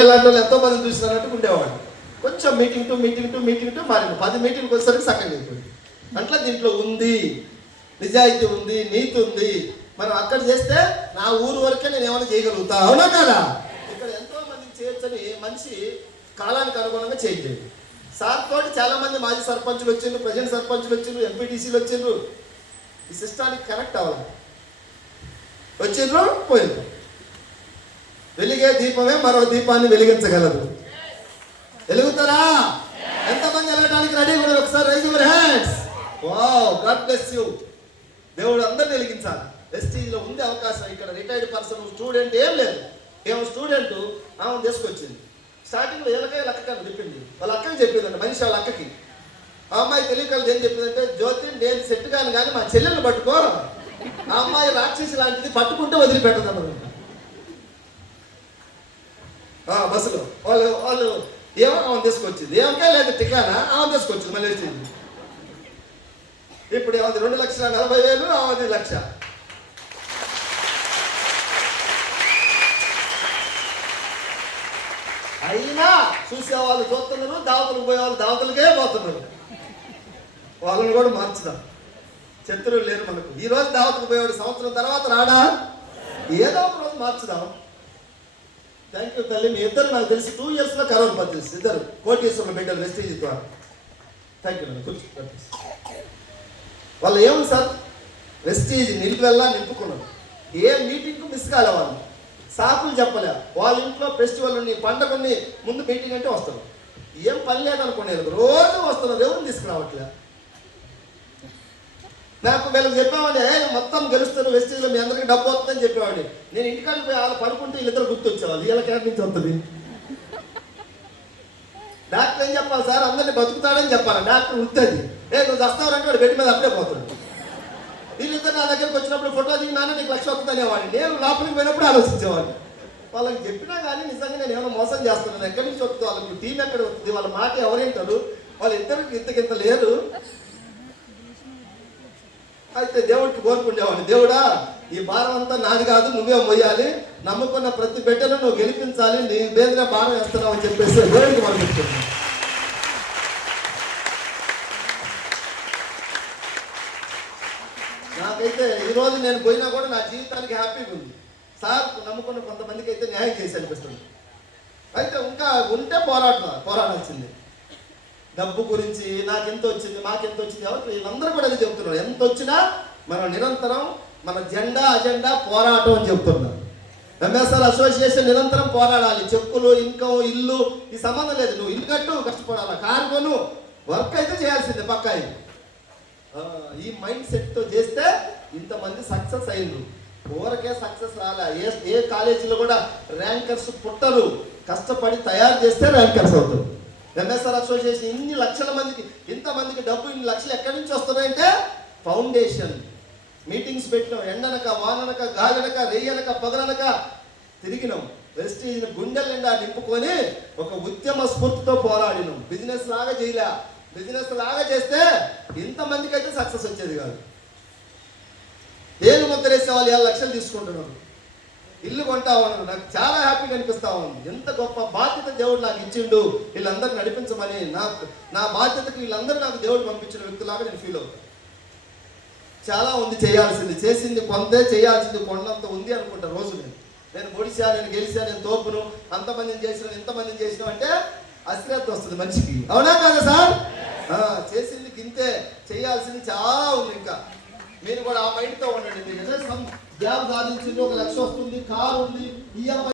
ఇలాంటి వాళ్ళు ఎంతో మంది చూసినట్టు ఉండేవాడు. కొంచెం మీటింగ్ టు మారింది. 10 మీటింగ్కి వచ్చేసరికి సగం అయిపోయింది. అట్లా దీంట్లో ఉంది, నిజాయితీ ఉంది, నీతి ఉంది. మనం అక్కడ చేస్తే నా ఊరు వరకే నేను ఏమైనా చేయగలుగుతా, అవునా కదా? ఇక్కడ ఎంతో మందికి చేయొచ్చని మనిషి కాలానికి అనుగుణంగా చేయలేదు. సార్ తోటి చాలా మంది మాజీ సర్పంచులు వచ్చిండ్రు, ప్రజెంట్ సర్పంచులు వచ్చిండ్రు, ఎంపీటీసీలు వచ్చిండ్రు. ఈ సిస్టానికి కనెక్ట్ అవ్వాలి. వచ్చిండ్రు, పోయిండ్రు. వెలిగే దీపమే మరో దీపాన్ని వెలిగించగలదు. వెలుగుతారా? ఎంతమంది వెళ్ళడానికి రెడీ కూడా? ఒకసారి rise your hands. Wow, God bless you. దేవుడు అందరిని వెలిగించాలి. వెస్టీజ్లో ఉంది అవకాశం. ఇక్కడ రిటైర్డ్ పర్సన్, స్టూడెంట్ ఏం లేదు. ఏమో స్టూడెంట్ ఆమె తీసుకొచ్చింది. స్టార్టింగ్లో ఎలకాయ లక్కని చెప్పింది. వాళ్ళ అక్కకి చెప్పిందండి, మనిషి వాళ్ళ అక్కకి. ఆ అమ్మాయి తెలియకలు ఏం చెప్పిందంటే, జ్యోతి నేను సెట్ కాను కానీ మా చెల్లెల్ని పట్టుకో, ఆ అమ్మాయి రాక్షసి లాంటిది, పట్టుకుంటే వదిలిపెట్టదన్నమాట. బస్సులో వాళ్ళు ఏమో ఆమె తీసుకొచ్చింది. ఏమకే లేదు టికానా, ఆమె తీసుకొచ్చింది. మళ్ళీ వచ్చింది. ఇప్పుడు ఏమది 2,40,000, ఆమెది 1,00,000. అయినా చూసేవాళ్ళు చూస్తున్నారు, దావతలకు పోయేవాళ్ళు దావతలకే పోతున్నారు. వాళ్ళని కూడా మార్చుదాం. శత్రువులు లేరు మనకు. ఈ రోజు దావతకు పోయేవాడు సంవత్సరం తర్వాత రాడా? ఏదో ఒక రోజు మార్చుదాం. థ్యాంక్ యూ తల్లి. మీ ఇద్దరు నాకు తెలిసి 2 ఇయర్స్లో కరోడ్పతి, ఇద్దరు కోటీశ్వరుల బిడ్డలు వెస్టీజ్ ద్వారా. Thank you madam. కూర్చో. వాళ్ళు ఏముంది సార్, వెస్టీజ్ నిలిపెల్లా నింపుకున్నారు. ఏ మీటింగ్కు మిస్ కాలే వాళ్ళు. సాకులు చెప్పలే. వాళ్ళ ఇంట్లో ఫెస్టివల్ ఉంది, పండగ ఉంది, ముందు మీటింగ్ అంటే వస్తారు. ఏం పని లేదనుకునేది, రోజు వస్తున్నారు. ఎవరిని తీసుకురావట్లే. నాకు వీళ్ళకి చెప్పేవాడి, మొత్తం గెలుస్తారు వెస్టీజ్లో, మీ అందరికీ డబ్బు వస్తుందని చెప్పేవాడి. నేను ఇంటికాడికి పోయి వాళ్ళు పడుకుంటే వీళ్ళిద్దరు గుర్తొచ్చేవాళ్ళు. వీళ్ళ క్యాట్ నుంచి వస్తుంది. డాక్టర్ ఏం చెప్పాలి సార్, అందరినీ బతుకుతాడని చెప్పాలి. డాక్టర్ వృత్తి. నువ్వు వస్తావంటే వాడు బెడ్ మీద అప్పుడే పోతాడు. వీళ్ళిద్దరు నా దగ్గరికి వచ్చినప్పుడు ఫోటో దిగినాను, నీకు 1,00,000 వస్తుంది అనేవాడిని. నేను లోపలికి పోయినప్పుడు ఆలోచించేవాడిని. వాళ్ళకి చెప్పినా కానీ నిజంగా నేను ఏమైనా మోసం చేస్తున్నాను. ఎక్కడి నుంచి వస్తుంది, వాళ్ళకి టీం ఎక్కడ వస్తుంది, వాళ్ళ మాట ఎవరేంటారు, వాళ్ళిద్దరికి ఇంతకింత లేరు. అయితే దేవుడికి కోరుకుండేవాడిని, దేవుడా ఈ భారం అంతా నాది కాదు, నువ్వే మొయ్యాలి, నమ్ముకున్న ప్రతి బిడ్డను నువ్వు గెలిపించాలి, నీ బేదగా భారం వేస్తున్నావు అని చెప్పేసి దేవుడికి మనం చెప్తున్నాం. నాకైతే ఈరోజు నేను పోయినా కూడా నా జీవితానికి హ్యాపీగా ఉంది. సార్ నమ్ముకున్న కొంతమందికి అయితే న్యాయం చేసి అనిపిస్తుంది. అయితే ఇంకా ఉంటే పోరాడాల్సింది. డబ్బు గురించి నాకెంత వచ్చింది, మాకెంత వచ్చింది, ఎవరు వీళ్ళందరూ కూడా అది చెప్తున్నారు. ఎంత వచ్చినా మనం నిరంతరం మన అజెండా పోరాటం అని చెప్తున్నారు. ఎంఎస్ఆర్ అసోసియేషన్ నిరంతరం పోరాడాలి. చెక్కులు, ఇన్కమ్, ఇల్లు ఈ సంబంధం లేదు. నువ్వు ఇల్లు కట్టు, కష్టపడాలి, కారు కొను, వర్క్ అయితే చేయాల్సిందే పక్కా. ఈ మైండ్ సెట్తో చేస్తే ఇంతమంది సక్సెస్ అయ్యిండ్రు. ఊరకే సక్సెస్ రాలే. ఏ కాలేజీలో కూడా ర్యాంకర్స్ పుట్టరు. కష్టపడి తయారు చేస్తే ర్యాంకర్స్ అవుతారు. ఎంఎస్ఆర్ అసోసియేషన్ ఇన్ని లక్షల మందికి, ఇంతమందికి డబ్బు ఇన్ని లక్షలు ఎక్కడి నుంచి వస్తున్నాయంటే ఫౌండేషన్. మీటింగ్స్ పెట్టినాం, ఎండనక వాననక గాలనక రేయనక పగలనక తిరిగినాం. వెస్టీజ్ గుండెల నిండా నింపుకొని ఒక ఉద్యమ స్ఫూర్తితో పోరాడినాం. బిజినెస్ లాగా చేయలే. బిజినెస్ లాగా చేస్తే ఇంతమందికి అయితే సక్సెస్ వచ్చేది కాదు. ఏళ్ళు ముద్దరేసే వాళ్ళు 7 లక్షలు తీసుకుంటున్నారు. ఇల్లు కొంటా ఉన్నాను. నాకు చాలా హ్యాపీగా అనిపిస్తా ఉంది. ఎంత గొప్ప బాధ్యత దేవుడు నాకు ఇచ్చిండు, వీళ్ళందరూ నడిపించమని. నా బాధ్యతకు వీళ్ళందరూ నాకు దేవుడు పంపించిన వ్యక్తులాగా నేను ఫీల్ అవుతాను. చాలా ఉంది చేయాల్సింది. చేసింది కొంతే, చేయాల్సింది కొండంత ఉంది అనుకుంటా. రోజు నేను పొడిసా, నేను గెలిచా, నేను తోపును, అంతమందిని చేసిన, ఇంతమందిని చేసినా అంటే అశ్రద్ధ వస్తుంది మనిషికి, అవునా కదా సార్? చేసింది గింతే, చేయాల్సింది చాలా ఉంది. ఇంకా మీరు కూడా ఆ మైండ్తో ఉండండి. మీరు జాబ్ సాధించింది, 1,00,000 వస్తుంది, కారు ఉంది, ఈఎంఐ